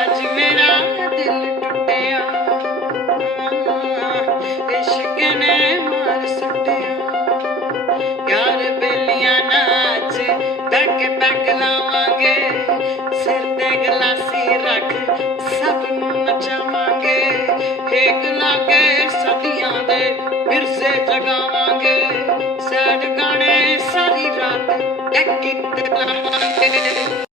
ਅੱਜ ਮੇਰਾ ਦਿਲ ਟੁੱਟਿਆ, ਇਸ਼ਕ ਨੇ ਮਾਰ ਸੁੱਟਿਆ। ਯਾਰ ਬੇਲੀਆਂ ਨਾਚ ਬਹਿ ਕੇ ਪੈਗ ਲਾਵਾਂਗੇ, ਸਿਰ ਤੇ ਗਲਾਸੀ ਰੱਖ ਸਭ ਨੂੰ ਨਚਾਵਾਂਗੇ। ਹੇਕ ਲਾ ਕੇ ਸਦੀਆਂ ਦੇ ਵਿਰਸੇ ਜਗਾਵਾਂਗੇ, ਸੈਡ ਗਾਣੇ ਸਾਰੀ ਰਾਤ ਇੱਕ ਕੀਤੇ ਲਾਵਾਂਗੇ।